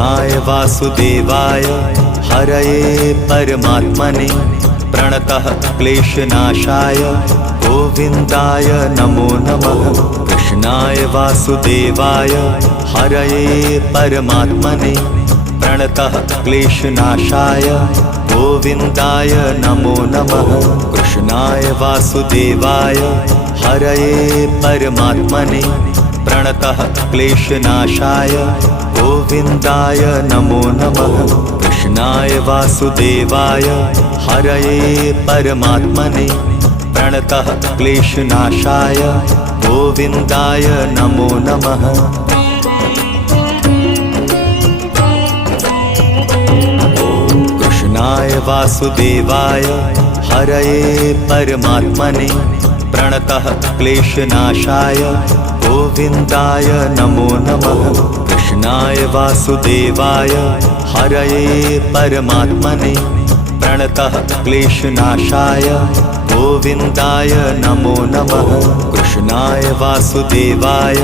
कृष्णाय वासुदेवाय हरये परमात्मने प्रणतः क्लेशनाशाय गोविन्दाय नमो नमः। कृष्णाय वासुदेवाय हरये परमात्मने प्रणतः क्लेशनाशाय गोविन्दाय नमो नमः। कृष्णाय वासुदेवाय हरये परमात्मने प्रणतः क्लेशनाशाय गोविन्दाय नमो नमः। कृष्णाय वासुदेवाय हरये परमात्मने प्रणतः क्लेशनाशाय गोविन्दाय नमो नमः। कृष्णाय वासुदेवाय हरये परमात्मने प्रणतः क्लेशनाशाय गोविन्दाय नमो नमः। कृष्णाय वासुदेवाय हरये परमात्मने प्रणतः क्लेशनाशाय गोविन्दाय नमो नमः। कृष्णाय वासुदेवाय